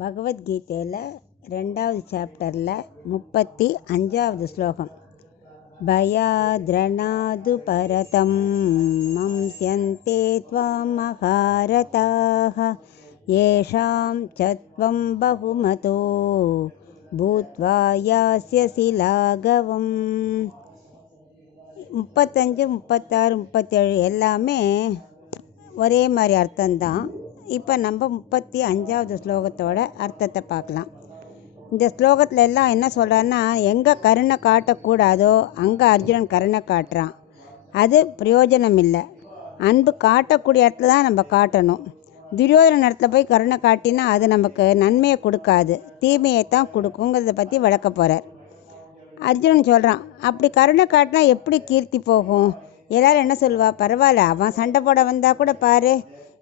பகவத்கீதையில் 2வது சாப்டரில் 35வது ஸ்லோகம். பயாத்ரணாது பரதம் மம்ஸ்யந்தே த்வாம் மகாரதாः யேஷாம் சத்வம் பகுமதோ பூத்வா யாஸ்யசி லாகவம். 35, 36, 37 எல்லாமே ஒரே மாதிரி அர்த்தம்தான். இப்போ நம்ம 35வது ஸ்லோகத்தோட அர்த்தத்தை பார்க்கலாம். இந்த ஸ்லோகத்தில் எல்லாம் என்ன சொல்கிறான்னா, எங்கே கருணை காட்டக்கூடாதோ அங்கே அர்ஜுனன் கருணை காட்டுறான். அது பிரயோஜனம் இல்லை. அன்பு காட்டக்கூடிய இடத்துல தான் நம்ம காட்டணும். துரியோதன இடத்துல போய் கருணை காட்டினா அது நமக்கு நன்மையை கொடுக்காது, தீமையை தான் கொடுக்குங்கிறத பற்றி விளக்க போகிறார். அர்ஜுனன் சொல்கிறான், அப்படி கருணை காட்டினா எப்படி கீர்த்தி போகும்? எல்லோரும் என்ன சொல்லுவா, பரவாயில்ல அவன் சண்டை போட வந்தால் கூட பாரு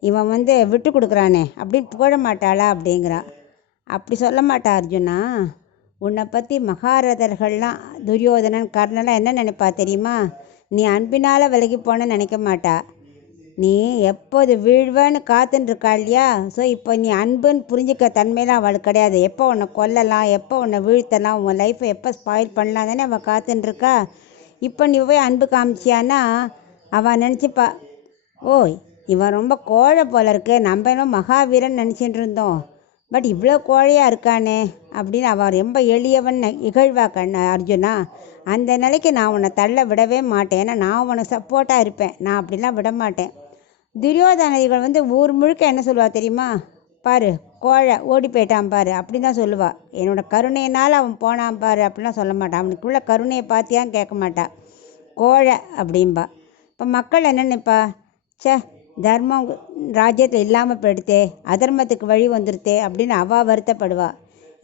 இவன் விட்டு கொடுக்குறானே அப்படின்னு புகழ மாட்டாளா அப்படிங்கிறான். அப்படி சொல்ல மாட்டா அர்ஜுனா. உன்னை பற்றி மகாரதர்கள்லாம் துரியோதனன் கர்ணன்லாம் என்ன நினைப்பா தெரியுமா? நீ அன்பினால் விலகி போனேன்னு நினைக்க மாட்டா. நீ எப்போது வீழ்வேன்னு காத்துன்னு இருக்கா இல்லையா? ஸோ இப்போ நீ அன்புன்னு புரிஞ்சிக்க தன்மையெல்லாம் அவளுக்கு கிடையாது. எப்போ உன்னை கொல்லலாம், எப்போ உன்னை வீழ்த்தலாம், உன் லைஃப்பை எப்போ ஸ்பாயில் பண்ணலாம் தானே அவள் காத்துன்னு இருக்கா. இப்போ நீ போய் அன்பு காமிச்சியான்னா அவள் நினச்சிப்பா, ஓய் இவன் ரொம்ப கோழை போல இருக்கு, நம்ம என்ன மகாவீரன் நினச்சிட்டு இருந்தோம், பட் இவ்வளோ கோழையாக இருக்கானே அப்படின்னு அவன் ரொம்ப எளியவன் இகழ்வா அர்ஜுனா. அந்த நிலைக்கு நான் உன்னை தள்ள விடவே மாட்டேன். ஏன்னா நான் உனக்கு சப்போர்ட்டாக இருப்பேன், நான் அப்படிலாம் விட மாட்டேன். துரியோதனதிகள் ஊர் முழுக்க என்ன சொல்லுவா தெரியுமா? பாரு கோழை ஓடி போயிட்டான் பாரு அப்படின்னு தான் சொல்லுவா. என்னோட கருணையினால் அவன் போனான் பாரு அப்படிலாம் சொல்ல மாட்டான். அவனுக்குள்ள கருணையை பார்த்தியான்னு கேட்க மாட்டா, கோழை அப்படின்பா. இப்போ மக்கள் என்ன நினைப்பா, சே தர்மம் ராஜ்யத்தில் இல்லாமல் போயிடுத்தே, அதர்மத்துக்கு வழி வந்துடுத்தே அப்படின்னு அவள் வருத்தப்படுவா.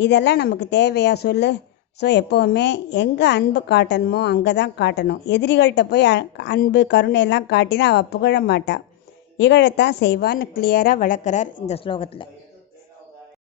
இதெல்லாம் நமக்கு தேவையா சொல்லு? ஸோ எப்போவுமே எங்கே அன்பு காட்டணுமோ அங்கே தான் காட்டணும். எதிரிகள்கிட்ட போய் அன்பு கருணையெல்லாம் காட்டினா அவள் புகழ மாட்டாள், இகழத்தான் செய்வான்னு கிளியராக விளக்குறார் இந்த ஸ்லோகத்தில்.